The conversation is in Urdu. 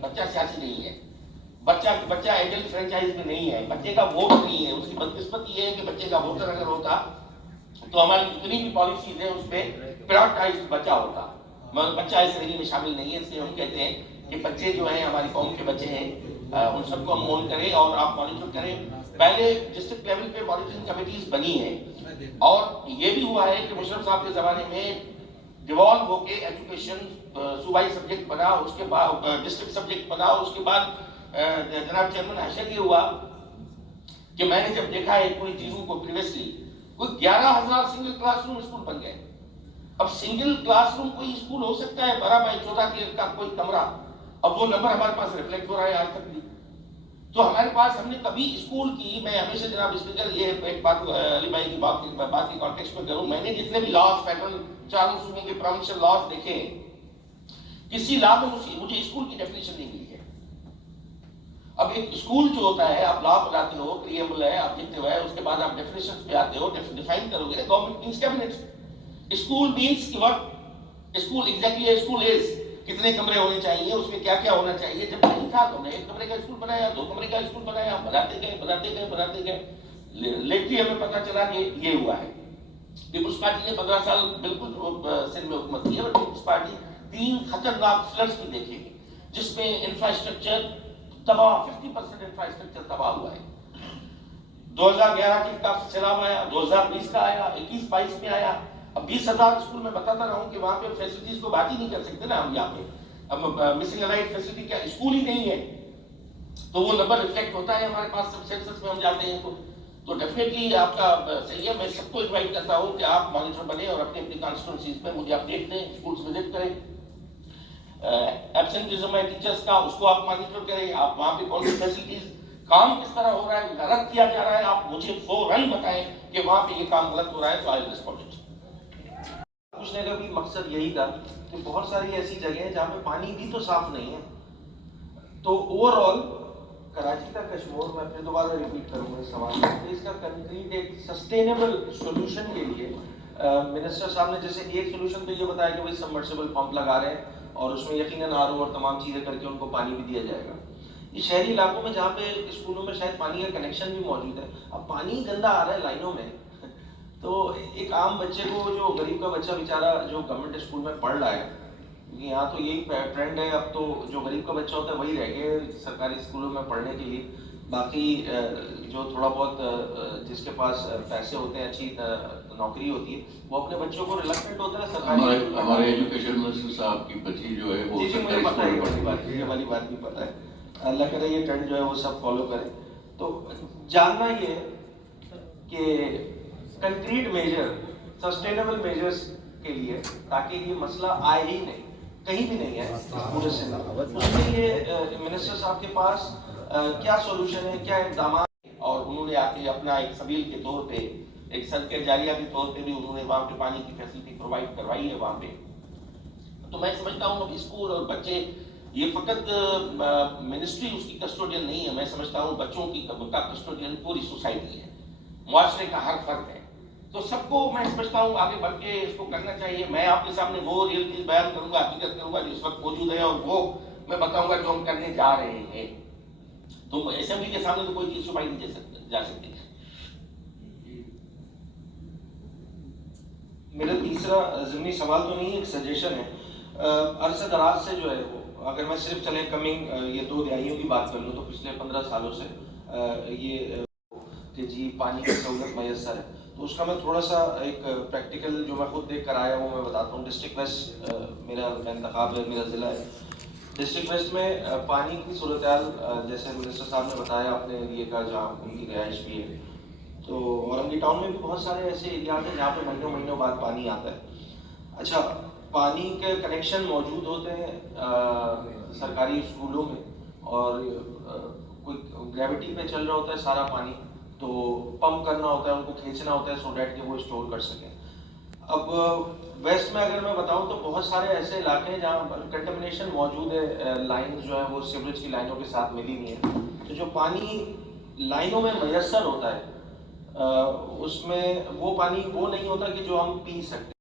بچہ سیاسی نہیں ہے، بچہ ایجنٹ فرینچائز میں نہیں ہے، بچے کا ووٹ نہیں ہے. اس کی بدقسمتی یہ ہے کہ بچے کا ووٹر اگر ہوتا تو ہماری جتنی بھی پالیسیز ہیں اس میں پرائورٹائز بچہ ہوتا، مگر بچہ اس ریلی میں شامل نہیں ہے. اس لیے ہم کہتے ہیں کہ بچے جو ہیں ہماری قوم کے بچے ہیں، ان سب کو ہم مول کریں اور آپ مانیٹر کریں. پہلے ڈسٹرکٹ لیول پہ مانیٹرنگ کمیٹیز بنی ہیں، اور یہ بھی ہوا ہے کہ مشرف صاحب کے زمانے میں ڈیوالو ہو کے ایجوکیشن صوبائی سبجیکٹ بنا، اس کے بعد ڈسٹرکٹ سبجیکٹ بنا، اور اس کے بعد جناب چیئرمین حشر یہ ہوا کہ میں نے جب دیکھا ہے پوری چیزوں کو پریویسلی، کوئی 11,000 سنگل کلاس روم اسکول بن گئے. اب سنگل کلاس روم کوئی اسکول ہو سکتا ہے 12x14 کا کوئی کمرہ؟ اب وہ نمبر ہمارے پاس ریفلیکٹ ہو رہا ہے آج تک بھی. تو ہمارے پاس ہم نے کبھی اسکول کی، میں ہمیشہ جناب اسپیکر یہ ایک بات علی بھائی کی بات کی کانٹیکسٹ میں کروں، میں نے جتنے بھی لاز فیڈرل چاروں صوبوں کے پروونشل لاز دیکھے ہیں، کسی لا میں مجھے اسکول کی ڈیفینیشن نہیں ملی ہے. اب ایک اسکول جو ہوتا ہے، آپ لا بناتے ہو، پریمبل ہے، آبجیکٹو ہے، اس کے بعد آپ ڈیفینیشن پہ آتے ہو، ڈیفائن کرو گے. Government means cabinet, school means کہ what school exactly school is, کتنے کمرے ہونے چاہیے، اس میں کیا کیا ہونا چاہیے. جب نہیں تھا تو ہم نے 1 کمرے کا اسکول بنایا، 2 کمرے کا اسکول بنایا، بناتے گئے. لیٹلی ہمیں پتا چلا کہ یہ ہوا ہے. پیپلز پارٹی نے 15 سال بالکل سندھ میں حکومت کی ہے، اور پیپلز پارٹی 3 خطرناک فلڈز بھی دیکھے گی جس میں انفراسٹرکچر تباہ، 50% انفراسٹرکچر تباہ ہوا ہے. 2011 کا سیلاب آیا، 2020 کا آیا، 21-22 میں آیا. اب 20,000 اسکول میں بتاتا رہا ہوں کہ وہاں پہ فیسلٹیز کو بات ہی نہیں کر سکتے نا ہم یہاں پہ. اب مسنگ الائٹ فیسلٹی کیا اسکول ہی نہیں ہے، تو وہ نمبر ریفلیکٹ ہوتا ہے ہمارے پاس سب سینسس میں ہم جاتے ہیں. تو ڈیفینیٹلی آپ کا صحیح ہے. میں سب کو انوائٹ کرتا ہوں کہ آپ مانیٹر بنیں اور اپنی اپنی کانسٹیٹوئنسیز میں مجھے اپڈیٹ دیں، اسکولس وزٹ کریں. ایبسنٹیزم ہے ٹیچرس کا، اس کو آپ مانیٹر کریں. آپ وہاں پہ کون سی فیسلٹیز، کام کس طرح ہو رہا ہے، غلط کیا جا رہا ہے، آپ مجھے فوراً بتائیں کہ وہاں پہ یہ کام غلط ہو رہا ہے تو آئی ول ریسپونڈ اٹ. پوچھنے کا بھی مقصد یہی تھا کہ بہت ساری ایسی جگہیں ہیں جہاں پہ پانی بھی تو صاف نہیں ہے. تو اوور آل کراچی کا کشمور، میں پھر دوبارہ ریپیٹ کروں گا اس سوال کو، اس کا کنکریٹ ایک سسٹینیبل سولوشن کے لیے منسٹر صاحب نے جیسے ایک سولوشن تو یہ بتایا کہ بھائی سبمرسیبل پمپ لگا رہے ہیں اور اس میں یقیناً آر او اور تمام چیزیں کر کے ان کو پانی بھی دیا جائے گا. یہ شہری علاقوں میں جہاں پہ اسکولوں میں شاید پانی کا کنیکشن بھی موجود ہے، اب پانی گندا آ رہا ہے لائنوں میں، تو ایک عام بچے کو، جو غریب کا بچہ بیچارہ جو گورنمنٹ اسکول میں پڑھ رہا ہے، یہاں تو یہی ٹرینڈ ہے اب تو، جو غریب کا بچہ ہوتا ہے وہی رہ گئے سرکاری اسکولوں میں پڑھنے کے لیے. باقی جو تھوڑا بہت جس کے پاس پیسے ہوتے ہیں، اچھی نوکری ہوتی ہے، وہ اپنے بچوں کو ریلیکٹنٹ ہوتا ہے سرکاری. ہمارے ایجوکیشن منسٹر صاحب کی بچی جو ہے وہ جی مجھے پتا ہے، یہ والی بات بھی پتا ہے. اللہ کرے یہ ٹرینڈ جو ہے وہ سب فالو کریں. تو جاننا یہ ہے کہ کنکریٹ میجر، سسٹینیبل میجرز کے لیے، تاکہ یہ مسئلہ آئے ہی نہیں، کہیں بھی نہیں ہے پورے سے، اس کے لیے منسٹر صاحب کے پاس کیا سولوشن ہے، کیا اقدامات؟ اور انہوں نے آ کے اپنا ایک سبیل کے طور پہ، ایک صدقہ جاریہ کے طور پہ بھی انہوں نے وہاں پہ پانی کی فیسلٹی پرووائڈ کروائی ہے وہاں پہ. تو میں سمجھتا ہوں اب اسکول اور بچے، یہ فقط منسٹری اس کی کسٹوڈین نہیں ہے، میں سمجھتا ہوں بچوں کی کسٹوڈین پوری سوسائٹی ہے، معاشرے کا ہر فرد ہے. تو سب کو میں سمجھتا ہوں آگے بڑھ کے اس کو کرنا چاہیے. میں آپ کے سامنے وہ ریئلٹیز بیان کروں گا، حقیقت کروں گا جو اس وقت موجود ہے، اور وہ میں بتاؤں گا جو ہم کرنے جا رہے ہیں. تو اسمبلی کے سامنے تو کوئی چیز چھپائی نہیں جا سکتی. میرا تیسرا ضمنی سوال تو نہیں، ایک سجیشن ہے. عرصہ دراز سے جو ہے وہ، اگر میں صرف چلے کمنگ یہ 2 دہائیوں کی بات کر لوں تو پچھلے 15 سالوں سے یہ کہ جی پانی کی سہولت میسر ہے. تو اس کا میں تھوڑا سا ایک پریکٹیکل جو میں خود دیکھ کر آیا وہ میں بتاتا ہوں. ڈسٹرکٹ ویسٹ میرا انتخاب ہے، میرا ضلع ہے. ڈسٹرکٹ ویسٹ میں پانی کی صورتحال جیسے منسٹر صاحب نے بتایا اپنے ایریے کا جہاں ان کی رہائش بھی ہے، تو اورنگی ٹاؤن میں بھی بہت سارے ایسے ایریاز ہیں جہاں پہ مہینوں مہینوں بعد پانی آتا ہے. اچھا، پانی کے کنیکشن موجود ہوتے ہیں سرکاری اسکولوں میں، اور کوئی گریوٹی پہ چل رہا ہوتا ہے سارا پانی، تو پمپ کرنا ہوتا ہے، ان کو کھینچنا ہوتا ہے سو دیٹ کہ وہ اسٹور کر سکیں. اب ویسٹ میں اگر میں بتاؤں تو بہت سارے ایسے علاقے ہیں جہاں کنٹمنیشن موجود ہے، لائن جو ہے وہ سیوریج کی لائنوں کے ساتھ ملی ہوئی ہیں. تو جو پانی لائنوں میں میسر ہوتا ہے اس میں وہ پانی وہ نہیں ہوتا کہ جو ہم پی سکتے.